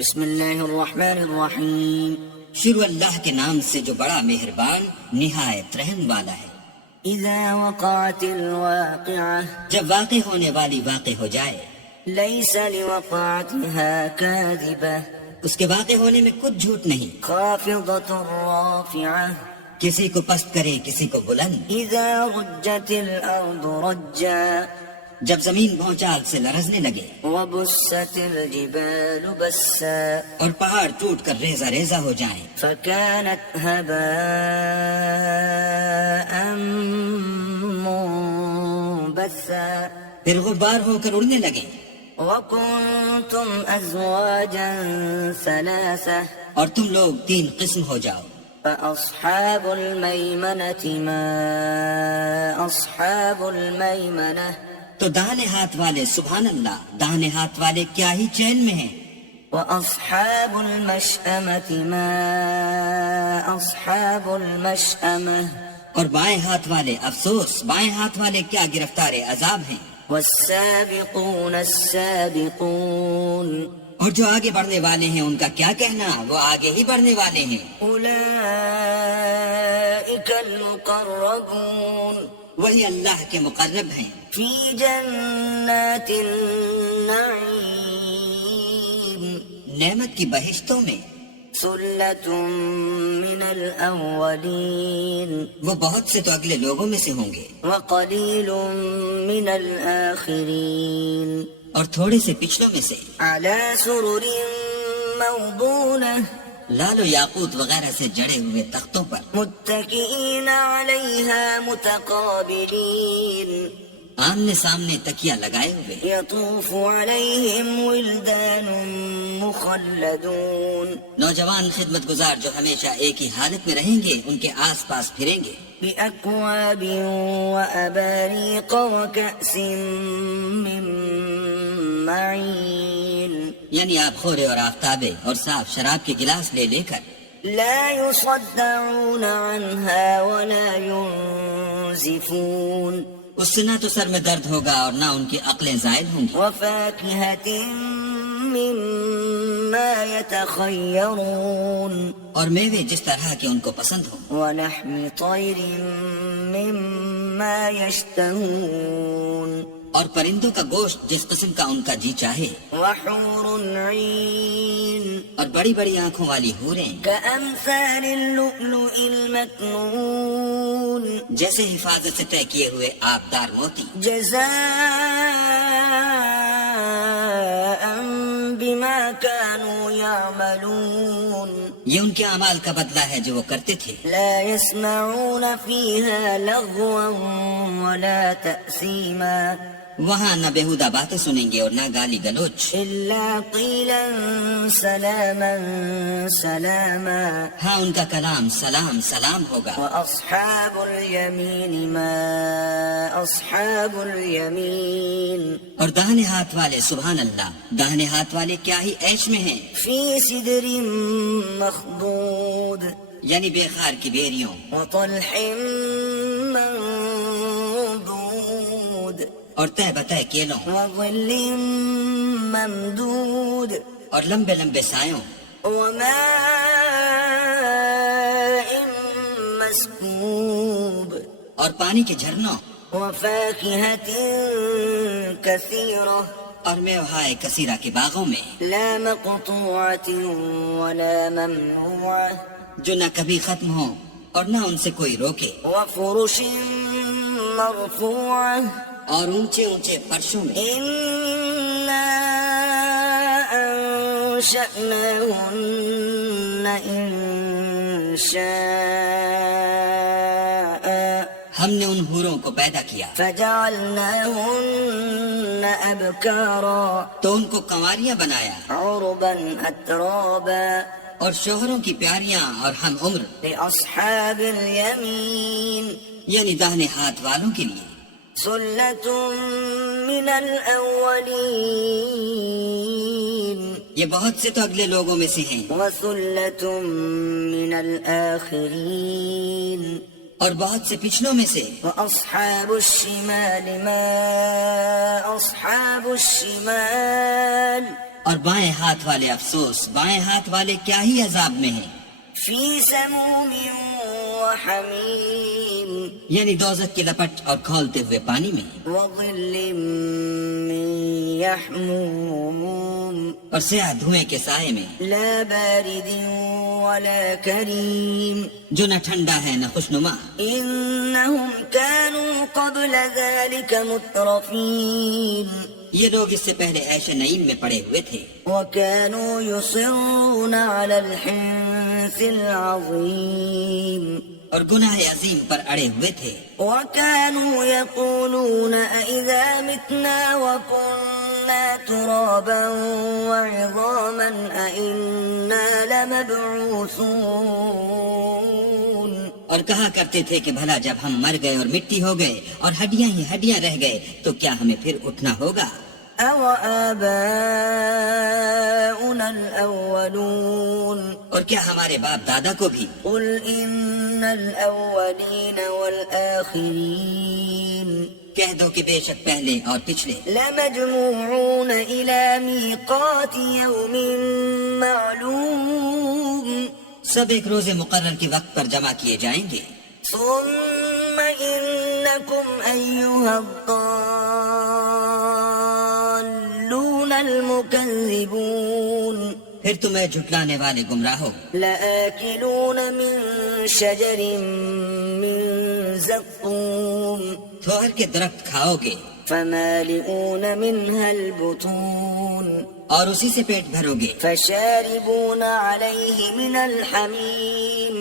بسم اللہ الرحمن الرحیم۔ شروع اللہ کے نام سے جو بڑا مہربان نہایت رحم والا ہے۔ اذا وقعت الواقعہ، جب واقع ہونے والی واقع ہو جائے، لیس لوقعتها کاذبہ، اس کے واقع ہونے میں کچھ جھوٹ نہیں۔ خافضۃ رافعہ، کسی کو پست کرے کسی کو بلند۔ اذا رجت الارض رجا، جب زمین بھونچال سے لرزنے لگے، وبست الجبال بسا، اور پہاڑ ٹوٹ کر ریزہ ریزہ ہو جائیں، فكانت هباء منبثا، پھر غبار ہو کر اڑنے لگے۔ وكنتم أزواجا ثلاثة، اور تم لوگ 3 قسم ہو جاؤ۔ فأصحاب الميمنة ما أصحاب الميمنة، تو داہنے ہاتھ والے سبحان اللہ، داہنے ہاتھ والے کیا ہی چین میں ہیں۔ وأصحاب المشأمة ما أصحاب المشأمة، اور بائیں ہاتھ والے افسوس، بائیں ہاتھ والے کیا گرفتار عذاب ہیں۔ والسابقون السابقون، اور جو آگے بڑھنے والے ہیں ان کا کیا کہنا، وہ آگے ہی بڑھنے والے ہیں۔ أولئك المقربون، وہی اللہ کے مقرب ہیں، في جنات النعيم، نعمت کی بہشتوں میں۔ ثلة من الأولين، وہ بہت سے تو اگلے لوگوں میں سے ہوں گے، وقليل من الآخرين، اور تھوڑے سے پچھلوں میں سے۔ على سرر موضونة، لال و یاقوت وغیرہ سے جڑے ہوئے تختوں پر، متكئين عليها متقابلين، آمنے سامنے تکیہ لگائے ہوئے۔ يطوف عليهم ولدان مخلدون، نوجوان خدمت گزار جو ہمیشہ ایک ہی حالت میں رہیں گے، ان کے آس پاس پھریں گے۔ بأكواب وأباريق وكأس من معين، یعنی آپ خورے اور آفتابے اور صاف شراب کے گلاس لے لے کر، لا يصدعون عنها ولا ينزفون، اس سے نہ تو سر میں درد ہوگا اور نہ ان کی عقلیں زائد ہوں گی۔ وفاكهة مما يتخيرون، اور میوے جس طرح کے ان کو پسند ہوں، ولحم طير مما يشتهون، اور پرندوں کا گوشت جس قسم کا ان کا جی چاہے، وحور عين اور بڑی بڑی آنکھوں والی حوریں كأمثال اللؤلؤ المكنون، جیسے حفاظت سے طے کیے ہوئے آبدار موتی، جزاء بما كانوا يعملون، یہ ان کے اعمال کا بدلہ ہے جو وہ کرتے تھے۔ لا يسمعون فيها لغوا ولا تأثيما، وہاں نہ بےہودہ باتیں سنیں گے اور نہ گالی گلوچ، إلا قيلا سلاما سلاما، ہاں ان کا کلام سلام سلام ہوگا۔ وأصحاب اليمين ما أصحاب اليمين، اور داہنے ہاتھ والے سبحان اللہ، داہنے ہاتھ والے کیا ہی عیش میں ہیں، في سدر مخضود، یعنی بے خار کی بیریوں، وطلح منضود، اور تہ بتہ کیلوں، وظل ممدود، اور لمبے لمبے سایوں، وماء مسكوب، اور پانی کے جھرنوں، وفاكهة كثيرة، اور میوہائے کثیرہ کے باغوں میں، لا مقطوعة ولا ممنوعة، جو نہ کبھی ختم ہوں اور نہ ان سے کوئی روکے، وفرش مرفوعة، اور اونچے اونچے فرشوں میں۔ إنا أنشأناهن إنشاء، ہم نے ان حوروں کو پیدا کیا فجعلناهن أبكارا، تو ان کو کنواریاں بنایا، عربا أترابا، اور شوہروں کی پیاریاں اور ہم عمر، لأصحاب اليمين، یعنی داہنے ہاتھ والوں کے لیے۔ ثلة من الأولين، یہ بہت سے تو اگلے لوگوں میں سے ہیں، وثلة من الآخرين، اور بہت سے پچھلوں میں سے۔ وأصحاب الشمال ما أصحاب الشمال، اور بائیں ہاتھ والے افسوس، بائیں ہاتھ والے کیا ہی عذاب میں ہیں، في سموم وحميم یعنی دوزخ کی لپٹ اور کھولتے ہوئے پانی میں، وظل من يحموم اور سیاہ دھوئیں کے سائے میں، لا بارد ولا كريم جو نہ ٹھنڈا ہے نہ خوشنما۔ إنهم كانوا قبل ذلك مترفين یہ لوگ اس سے پہلے عیش نعیم میں پڑے ہوئے تھے، وكانوا يصرون على الحنث العظيم اور گناہ عظیم پر اڑے ہوئے تھے، وكانوا يقولون أإذا متنا وكنا ترابا وعظاما أإنا لمبعوثون اور کہا کرتے تھے کہ بھلا جب ہم مر گئے اور مٹی ہو گئے اور ہڈیاں ہی ہڈیاں رہ گئے تو کیا ہمیں پھر اٹھنا ہوگا؟ أَوَآبَاؤُنَا الْأَوَّلُونَ اور کیا ہمارے باپ دادا کو بھی؟ قُلْ إِنَّ الْأَوَّلِينَ وَالْآخِرِينَ کہہ دو کہ بے شک پہلے اور پچھلے لَمَجْمُوعُونَ إِلَى مِيقَاتِ يَوْمٍ مَّعْلُومٍ سب ایک روز مقرر کے وقت پر جمع کیے جائیں گے، ثُمَّ إِنَّكُمْ أَيُّهَا الضَّالُّونَ الْمُكَذِّبُونَ پھر تمہیں جھٹلانے والے گمراہو، لَآكِلُونَ مِن شَجَرٍ مِّن زَقُّومٍ تھوہر کے درخت کھاؤ گے فَمَالِئُونَ مِنْهَا الْبُطُونَ اور اسی سے پیٹ بھرو گے، فَشَارِبُونَ عَلَيْهِ مِنَ الْحَمِيمِ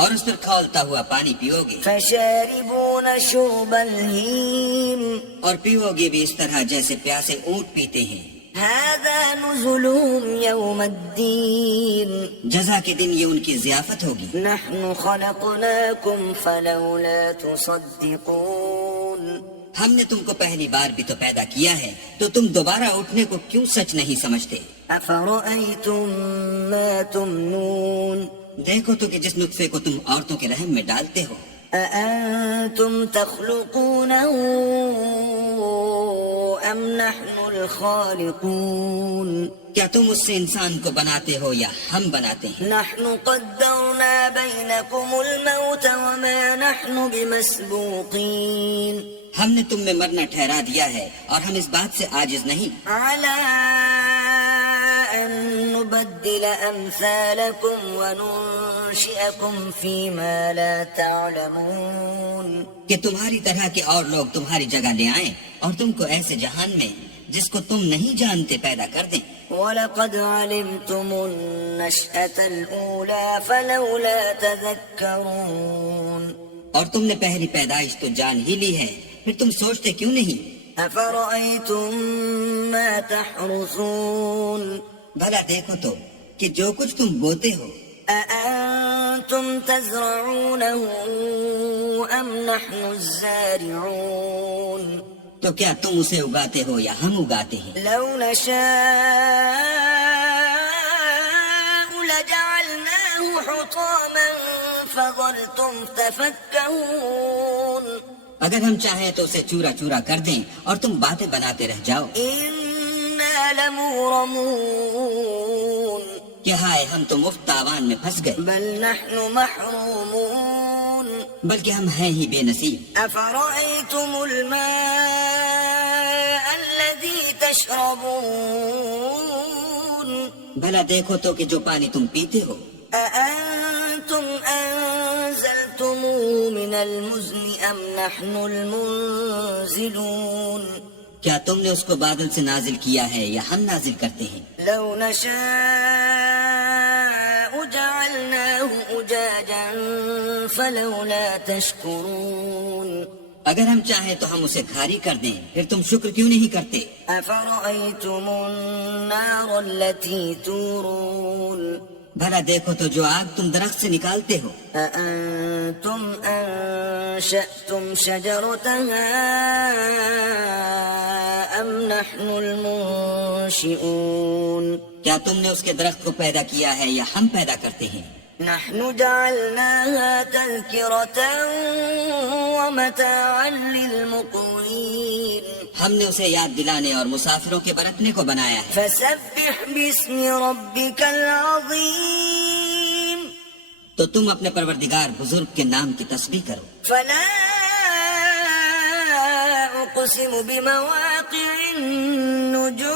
اور اس پر کھولتا ہوا پانی پیو گے، فَشَارِبُونَ شُرْبَ الْهِيمِ اور پیو گے بھی اس طرح جیسے پیاسے اونٹ پیتے ہیں۔ هَذَا نُزُلُهُمْ يَوْمَ الدِّينِ جزا کے دن یہ ان کی ضیافت ہوگی۔ نَحْنُ خَلَقْنَاكُمْ فَلَوْلَا تُصَدِّقُونَ ہم نے تم کو پہلی بار بھی تو پیدا کیا ہے، تو تم دوبارہ اٹھنے کو کیوں سچ نہیں سمجھتے؟ أَفَرَأَيْتُم مَّا تُمْنُونَ دیکھو تو کہ جس نطفے کو تم عورتوں کے رحم میں ڈالتے ہو، أَأَنتُمْ تَخْلُقُونَهُ أَمْ نَحْنُ الْخَالِقُونَ کیا تم اس سے انسان کو بناتے ہو یا ہم بناتے ہیں؟ نَحْنُ قَدَّرْنَا بَيْنَكُمُ الْمَوْتَ وَمَا نَحْنُ بِمَسْبُوقِينَ ہم نے تم میں مرنا ٹھہرا دیا ہے اور ہم اس بات سے عاجز نہیں عَلَىٰ أَن نُّبَدِّلَ أَمْثَالَكُمْ وَنُنشِئَكُمْ فِي مَا لَا تَعْلَمُونَ کہ تمہاری طرح کے اور لوگ تمہاری جگہ لے آئیں اور تم کو ایسے جہان میں جس کو تم نہیں جانتے پیدا کر دیں۔ وَلَقَدْ عَلِمْتُمُ النَّشْأَةَ الْأُولَىٰ فَلَوْلَا تَذَكَّرُونَ اور تم نے پہلی پیدائش تو جان ہی لی ہے، پھر تم سوچتے کیوں نہیں؟ أَفَرَأَيْتُم مَّا تَحْرُثُونَ بھلا دیکھو تو کہ جو کچھ تم بوتے ہو، أَأَنتُمْ تَزْرَعُونَهُ أَمْ نَحْنُ الزَّارِعُونَ تو کیا تم اسے اگاتے ہو یا ہم اگاتے ہیں؟ لَوْ نَشَاءُ لَجَعَلْنَاهُ حُطَامًا فَظَلْتُمْ تَفَكَّهُونَ اگر ہم چاہیں تو اسے چورا چورا کر دیں اور تم باتیں بناتے رہ جاؤ إِنَّا لَمُغْرَمُونَ کہ ہائے ہم تو مفت تاوان میں پھنس گئے، بَلْ نَحْنُ مَحْرُومُونَ بلکہ ہم ہیں ہی بے نصیب۔ أَفَرَأَيْتُمُ الْمَاءَ الَّذِي تَشْرَبُونَ بھلا دیکھو تو کہ جو پانی تم پیتے ہو، أَأَنتُمْ أَنزَلْتُمُوهُ مِنَ الْمُزْنِ أَمْ نَحْنُ الْمُنزِلُونَ کیا تم نے اس کو بادل سے نازل کیا ہے یا ہم نازل کرتے ہیں؟ لَوْ نَشَاءُ جَعَلْنَاهُ أُجَاجًا فَلَوْلَا تَشْكُرُونَ اگر ہم چاہیں تو ہم اسے کھاری کر دیں، پھر تم شکر کیوں نہیں کرتے؟ أَفَرَأَيْتُمُ النَّارَ الَّتِي تُورُونَ بھلا دیکھو تو جو آگ تم درخت سے نکالتے ہو، أَأَنتُمْ أَنشَأْتُمْ شَجَرَتَهَا أَمْ نَحْنُ الْمُنشِئُونَ کیا تم نے اس کے درخت کو پیدا کیا ہے یا ہم پیدا کرتے ہیں؟ نَحْنُ جَعَلْنَاهَا تَذْكِرَةً وَمَتَاعًا لِّلْمُقْوِينَ ہم نے اسے یاد دلانے اور مسافروں کے برتنے کو بنایا ہے. فسبح باسم ربك العظيم. تو تم اپنے پروردگار بزرگ کے نام کی تسبیح کرو. فلا أقسم بمواقع النجوم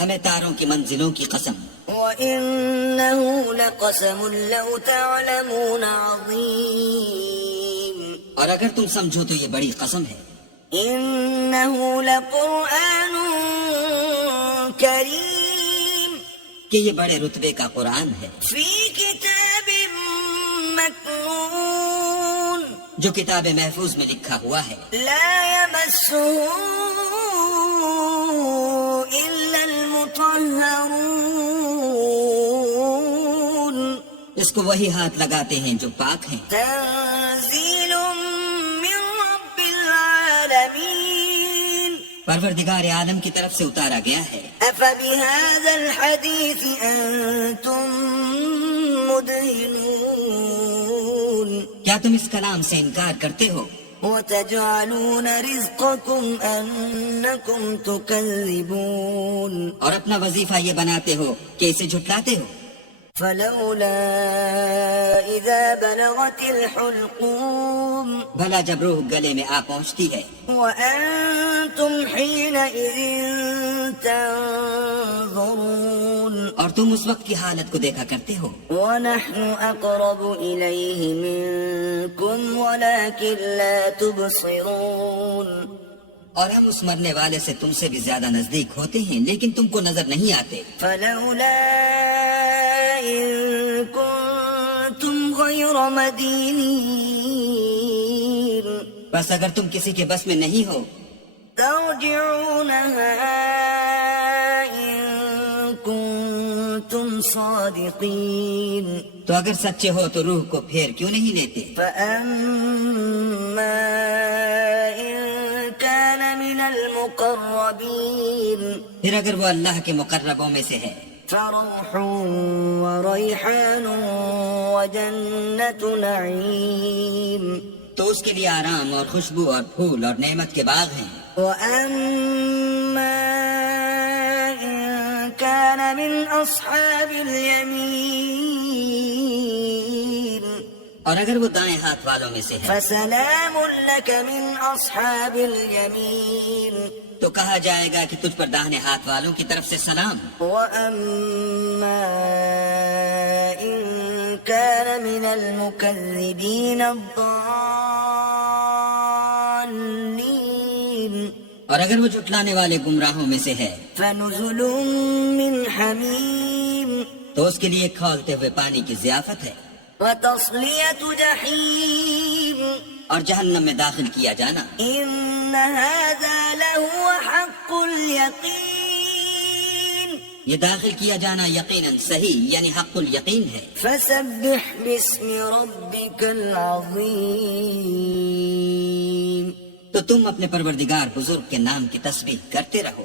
ہمیں تاروں کی منزلوں کی قسم. وإنه لقسم لو تعلمون عظيم. اور اگر تم سمجھو تو یہ بڑی قسم ہے. إنه لقرآن كريم. کہ یہ بڑے رتبے کا قرآن ہے في كتاب مكنون. جو کتاب محفوظ میں لکھا ہوا ہے. لا يمسه إلا المطهرون. اس کو وہی ہاتھ لگاتے ہیں جو پاک ہیں. تنزيل من رب العالمين. پروردگار عالم کی طرف سے اتارا گیا ہے. أفبهذا الحديث أنتم مدهنون. کیا تم اس کلام سے انکار کرتے ہو؟ وتجعلون رزقكم أنكم تكذبون. اور اپنا وظیفہ یہ بناتے ہو کہ اسے جھٹلاتے ہو. فلولا إذا بلغت الحلقوم بھلا جب روح گلے میں آ پہنچتی ہے وأنتم حينئذ تنظرون. اور تم اس وقت کی حالت کو دیکھا کرتے ہو. ونحن أقرب إليه منكم ولكن لا تبصرون. اور ہم اس مرنے والے سے تم سے بھی زیادہ نزدیک ہوتے ہیں لیکن تم کو نظر نہیں آتے. فلولا إن كنتم غير مدينين بس اگر تم کسی کے بس میں نہیں ہو ترجعونها إن كنتم صادقين. تو اگر سچے ہو تو روح کو پھیر کیوں نہیں لیتے. فأما إن كان من المقربين پھر اگر وہ اللہ کے مقربوں میں سے ہے فروح وريحان وجنة نعيم. تو اس کے لیے آرام اور خوشبو اور پھول اور نعمت کے باغ ہیں. وأما إن كان من أصحاب اليمين اور اگر وہ دائیں ہاتھ والوں میں سے ہے فسلام لك من أصحاب اليمين. تو کہا جائے گا کہ تجھ پر داہنے ہاتھ والوں کی طرف سے سلام. وأما إن كان من المكذبين الضالين اور اگر وہ جھٹلانے والے گمراہوں میں سے ہے فنزل من حميم. تو اس کے لیے کھولتے ہوئے پانی کی ضیافت ہے. وتصلية جحيم. اور جہنم میں داخل کیا جانا. إن هذا لهو حق اليقين. یہ داخل کیا جانا یقیناً صحیح یعنی حق الیقین ہے. فسبح باسم ربك العظيم. تو تم اپنے پروردگار بزرگ کے نام کی تسبیح کرتے رہو.